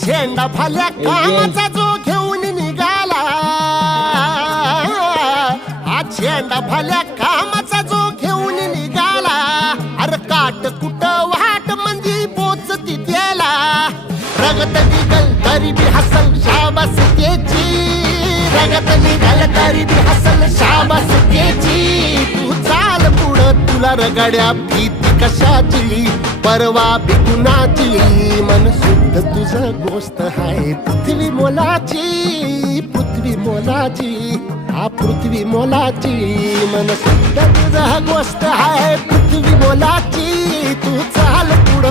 झेंडा फाल्या कामाचा जो घेऊन निघाला, हा झेंडा फाल्या कामाचा जो घेऊन निघाला, अरे काट कुट वाट म्हणजे पोचती त्याला, रगत निघल तरी बी हसल शाबास त्याची, रगत निघल तरी बी हसल शाबास त्याची. तू चाल पुढं तुला रगड्या भीती कशाची, परवा बी कुणाची, मन शुद्ध तुझं गोष्ट हाय पृथ्वी मोलाची, पृथ्वी मोलाची, हा पृथ्वी मोलाची, मन शुद्ध तुझं गोष्ट हाय पृथ्वी मोलाची.